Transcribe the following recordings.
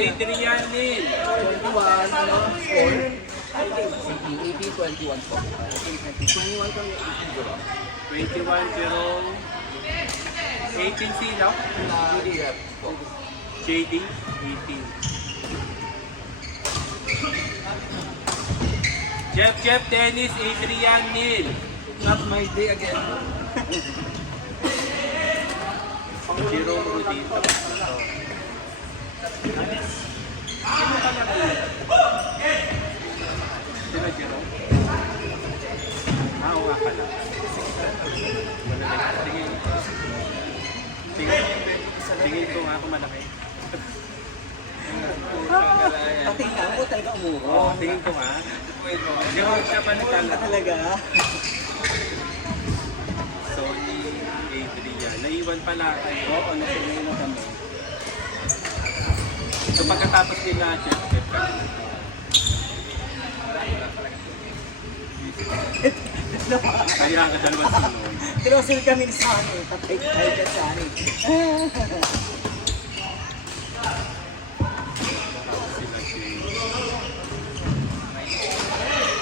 Adrian Lin. 21, ano? 4. 18, 21 po. 21 kami, 18 ko. 21 Jerome. 18 sino? JDF po. JD. 18. Jeff Dennis, Adrian Lin. Not my day again. Jerome Rodito. Sino ka na rin? Sino Jerome? Oo nga pala. Tingin. Tingin ko nga kung malaki. Patingin mo talaga umuro. Oo, tingin ko nga. Jerome siya pa nagkala. Talaga. Sony, Adrian. Naiwan pala kayo. Oo, nasunod na kami. So pagkatapos nila, Jeff. Kaya ka dalawang sunod. Tinusil kami ni Sani. Patay tayo dyan Sani.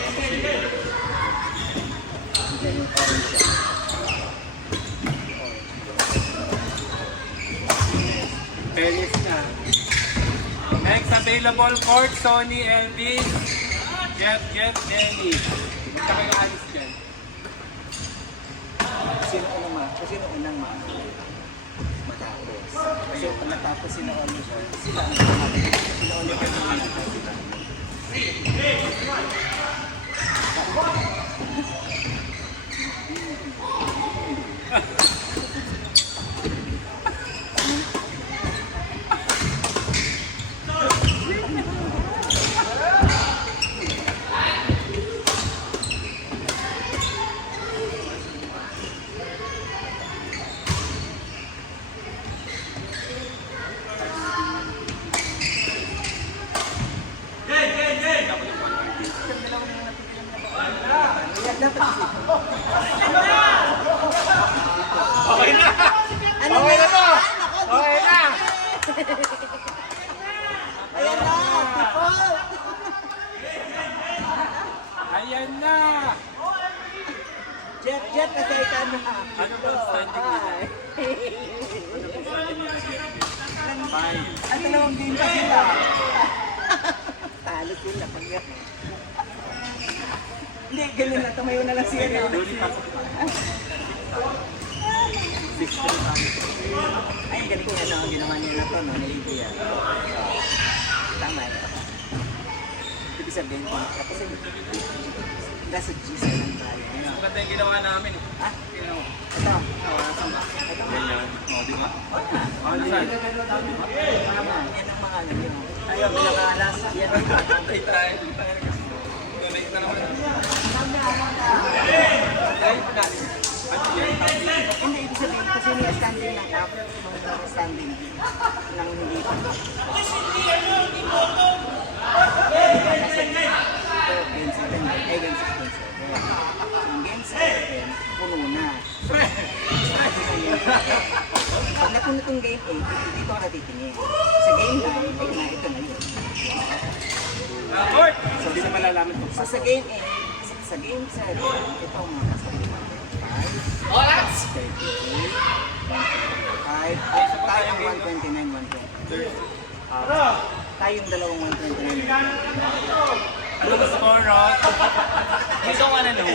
Sila Jay. Yan yung orange siya. Penis na. Next available court, Sony Elvis. Jeff Dennis. Punta kayo alis dyan. Sino unang Sino unang matapos? Kasi pag natapos sila ulit, sila ang matapos. Sila ulit ang matapos. Okay na! Ano Okay na to! Nako, Okay na! ayan na, default! Ayan na! Jeff, kasay ka na. Ano ba ang standing nila? Five. Ang dalawang game pa sila. Talo sila pag yan. Hindi, ganun na. Tumayo na lang siya. Luli pasok pa. 6-3 kami. Ay, galing niya, no? Ginawa niya na to, no? Naiiya. Tama eh. Ibig sabihin ko, tapos nasa G's ka lang tayo. Maganda yung ginawa namin eh. Ha? Ito. Ito. Ganyan. O, di ba? Ano saan? Tama. Yan ang mga ano yun. Ayaw, pinakalas. Yan ang mga Tay tayo. Donate na naman. Hindi, ibig sabihin, kasi may standing ng app, mga standing ng hindi pa. Ito, game 7, ay game 16. So, yung game 7, puno na. Pag napuno itong game 8, dito ka natitingin. Sa game 9, ay na, ito na yun. So, hindi na malalaman kung So, sa game 8, sa game 7, ito ang mga kasama. 5, 38, 125, tayong 129, 120. Tayong dalawang 129. ano ba score, Rod? Gusto ko ano, no?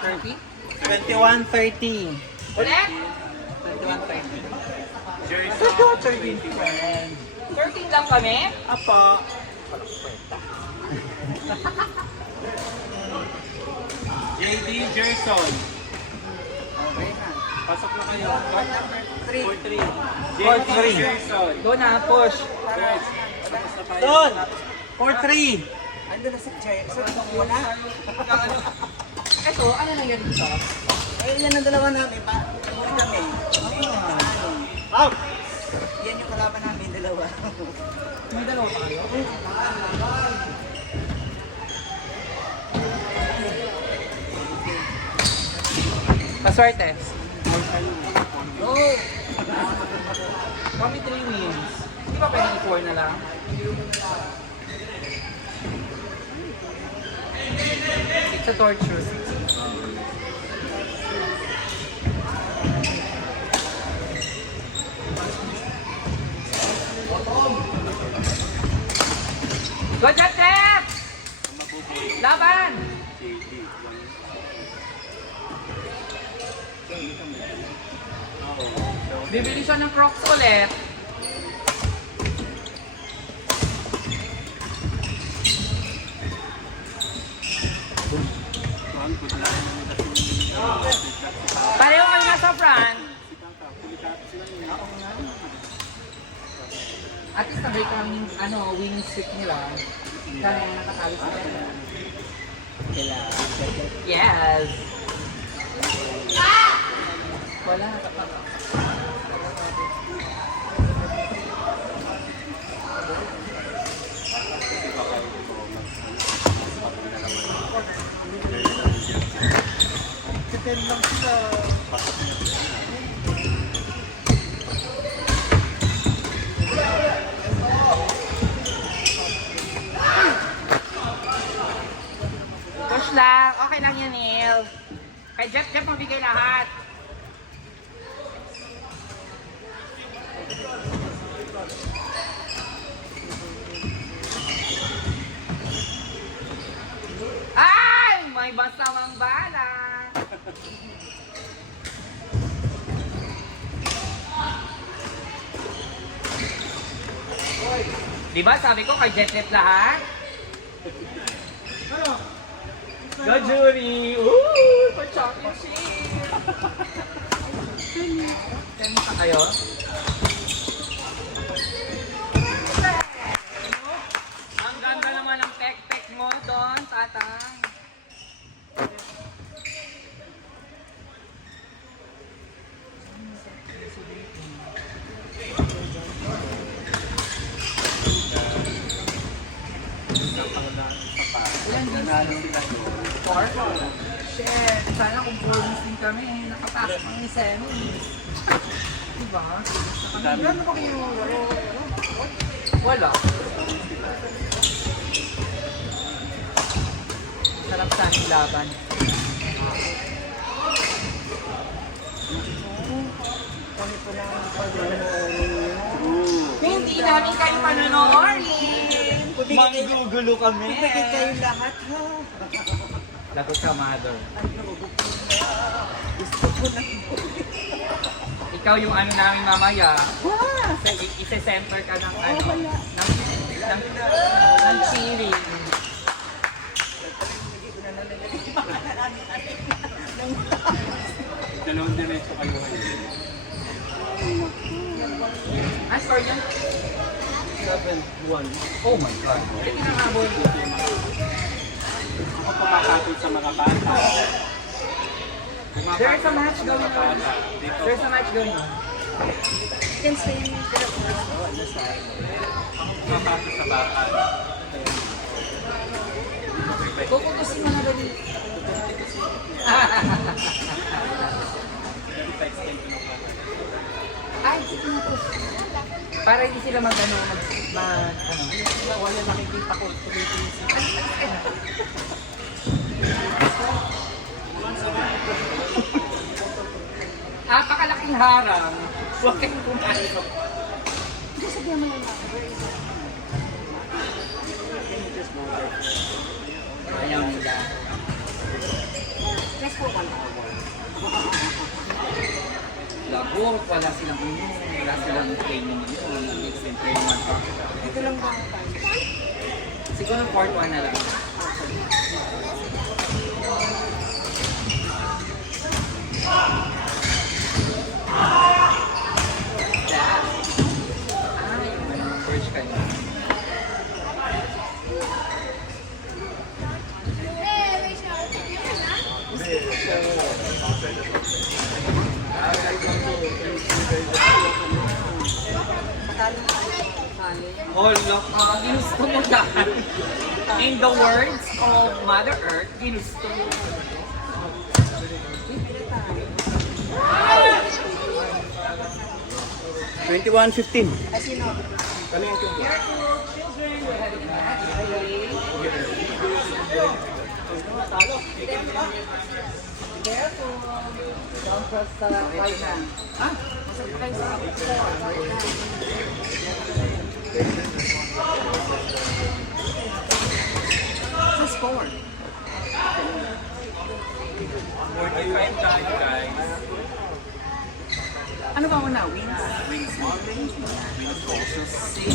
30? 21-30. Ulit? 21, 30. Jersey. 13 lang kami? Apo. JD Gerson. Okay na. Pasok na kayo. One number 3. 4-3. Four, JD three. Gerson. Doon na, push. Church. Tapos na tayo. Doon. 4-3. Ando na si Jay. So, ito muna. Ito, ano nangyari dito? Ayun yan ang dalawa namin. Muli kami. Out. Yan yung kalaban namin, dalawa. May dalawa pa kayo? Maswerte. Go! Kami 3 wins. ba pwede i-4 na lang? It's a torture. Go, Jet! Laban! Bibili siya ng Crocs ulit. Pareho kayo nasa front. At least na-break ang winning streak nila. Kaya nakatalo sila. Yes! Wala, nakatalo. Push lang. Okay lang yan, Neil. Kay Jeff mabigay lahat. Ay! May basawang bala. Diba sabi ko kay Jetlep lahat? Go Jury! Ooh! Pa-championship! Kaya kayo? Ang ganda naman ng pek-pek mo doon, tatang. Four? Shit! Sana kung bonus din kami, nakapasok ng semis. Diba? Ilan na ba kayo laro? Wala. Sarap sa aming laban. Hindi namin kayo panonoodin! Manggugulo kami. Pagkakit kayo lahat, ha? Lagot ka, mother. Gusto ko na. Ikaw yung ano namin mamaya. Wow! Ise-center ka ng ano, wala. ng cheering. Dalawang diretso kayo ngayon. Ah, score yun? 7-1. Oh my God. Hindi na habol. Ako pumakapit sa mga bata. There's a match going on. There's a match going on. You can stay in the first on the side. Pumakapit sa bata. Kukutusin mo na dali. Ay, sige na po. Para hindi sila mag-ano, wala nakikita ko. Napakalaking harang. Huwag kayong pumasok. Sabihan mo lang ako. Can you just move it? Ayaw nila. Just for 1 hour. Lagot, wala silang wala silang training yun. Extend training mo. Dito lang ba ang time? Siguro part 1 na lang. Search ka niya. Oh, look. Ginusto mo lahat. In the words of Mother Earth, ginusto mo. 21-15. As you know, Kami ang tumbo. Careful, children. We have a match. Are you ready? Careful. Don't cross the white line. Ah, masakit kayo sa Sa score. 45 tayo, guys. Ano ba una? Wins? Wins mo? Wins mo. Wins ko. So, 6, 5,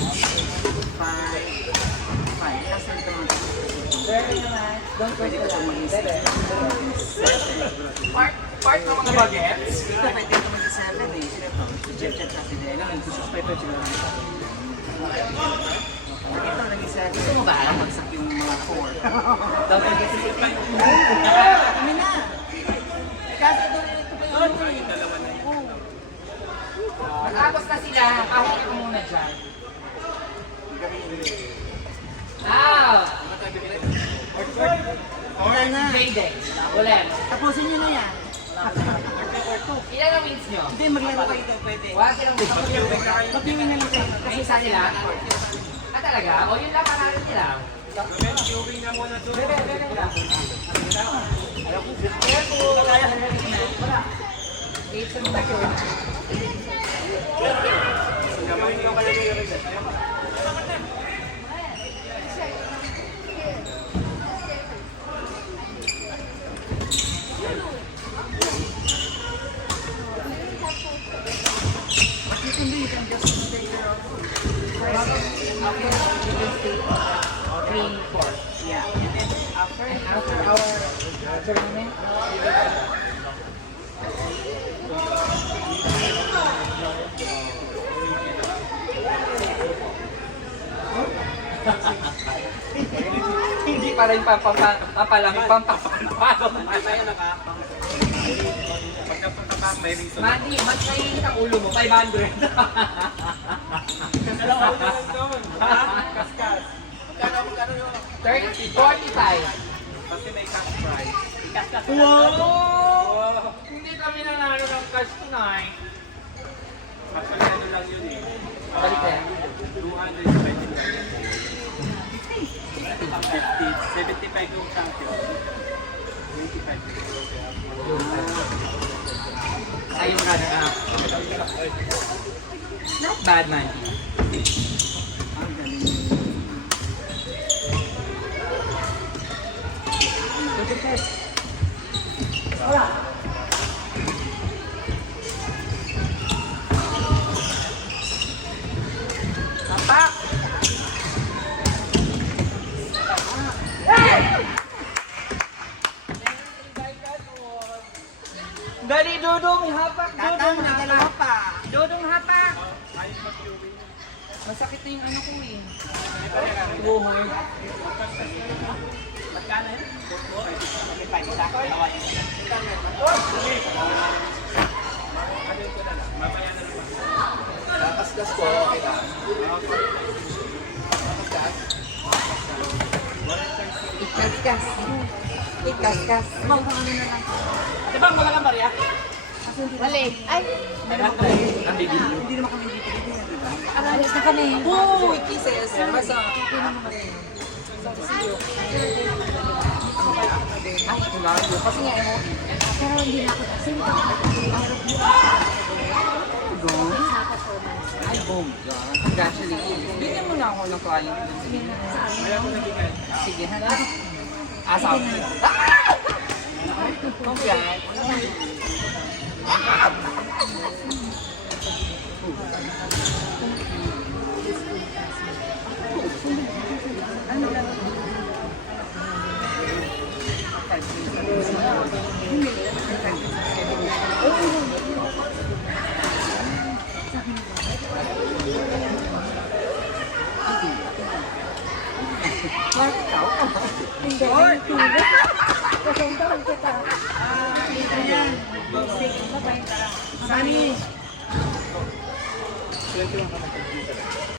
5. Kasi ito mga Very nice. Don't cross pwede the ko ito line. maging 7. Part ng mga bagets. Ito pwede ko maging 7 eh. Sila to. Si Jeff kasi din. Ang suspect ko sila. Pag ito naging 7. Gusto mo ba? Magsak yung mga 4. Don't forget to sit back. Kami na. Kasi ito pa yun. Matapos na sila. Kahit ko muna dyan. Out! Wala na. Jayden. Ulit. Tapusin nyo na yan. Ilan ang wins nyo? Hindi, maglaro kayo ito. Pwede. Wala silang wins. Mag-viewing na lang kayo. May isa nila? Ah, talaga? O yun lang panalo nila. Viewing na muna doon. Eight to the third. Gawin ka pala yung rin. What you can do, you can just stay here. Three, four. Yeah. And then after, And after our tournament, hindi pa rin papalamig, pampapalo. Pagkapunta pa, may ring to. Mandy, mas mainit ang ulo mo, 500. Dalawa na lang doon. Kaskas. 30, 45. Kasi may cash prize. Wow! Hindi kami nanalo ng cash tonight. Actually, ano lang yun eh. Balik na yan. 220 lang yan. 50, 75 yung champion. 25 yung Ay, yung runner up. Not bad, Mandy. ang galing. Tapak! Dali, Dudong! Hapak, Tatang, Dudong! may Hapak! dalawa pa. Dudong, hapak! Masakit na yung ano ko eh. Buhol. Magkano yun? 25 isa. Kaskas ko, okay ba? Ikaskas. Ikaskas. Ano na lang. Diba wala kang barya? Mali. Ay, Ang bibili. Hindi naman kami dito. alis na kami. Uy, kisses. Basta. Ay, kulago. Kasi nga mo. Pero hindi na ako. Same pa. Ay, boom. Congratulations. Bigyan mo na ako ng client. Sige, ha? Asaw. Congrats. Hindi. Pasensyahan kita. Ayan. Bye-bye. Sunny.